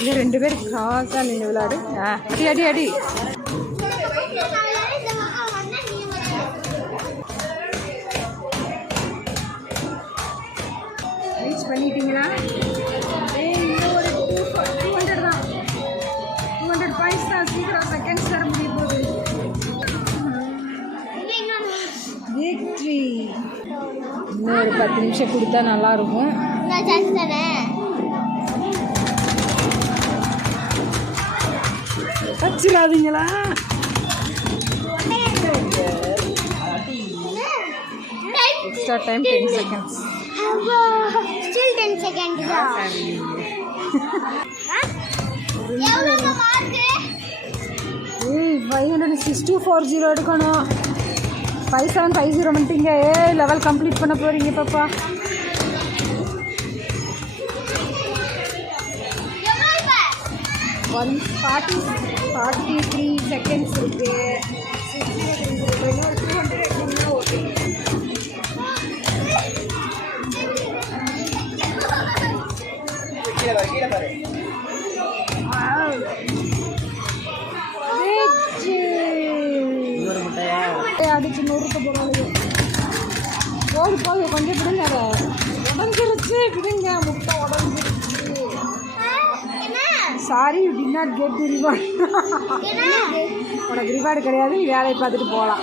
இது 2 பேர் கிராஸாக நின்று விளையாடு. அடி அடி அடி. ரீச் பண்ணிட்டீங்களா? இன்னும் ஒரு 200 தான். 200 பாயிண்ட்ஸ் தான். சீக்கிரம் செகண்ட்ஸ் தர முடிய போகுது. விக்ட்ரி. இன்னும் ஒரு 10 நிமிஷம் கொடுத்தா நல்லாயிருக்கும். வச்சிடாதீங்களா? Extra time 10 seconds. Still 10 seconds. எவ்வளவு மார்க்? 56240 எடுக்கணும். 5750 பண்ணிட்டீங்க. லெவல் கம்ப்ளீட் பண்ண போறீங்க பாப்பா. 143 seconds இருக்கு. 200 எடுக்கணும்னா ஓகே. அடிச்சு நொறுக்க போறாங்க. போது கொஞ்சம் விடுங்க. அதை உடஞ்சிருச்சு. விடுங்க. முட்டை உடஞ்சிருச்சு. Sorry, you did not get the reward. உனக்கு ரிவார்டு கிடையாது. நீ வேலையை பார்த்துட்டு போகலாம்.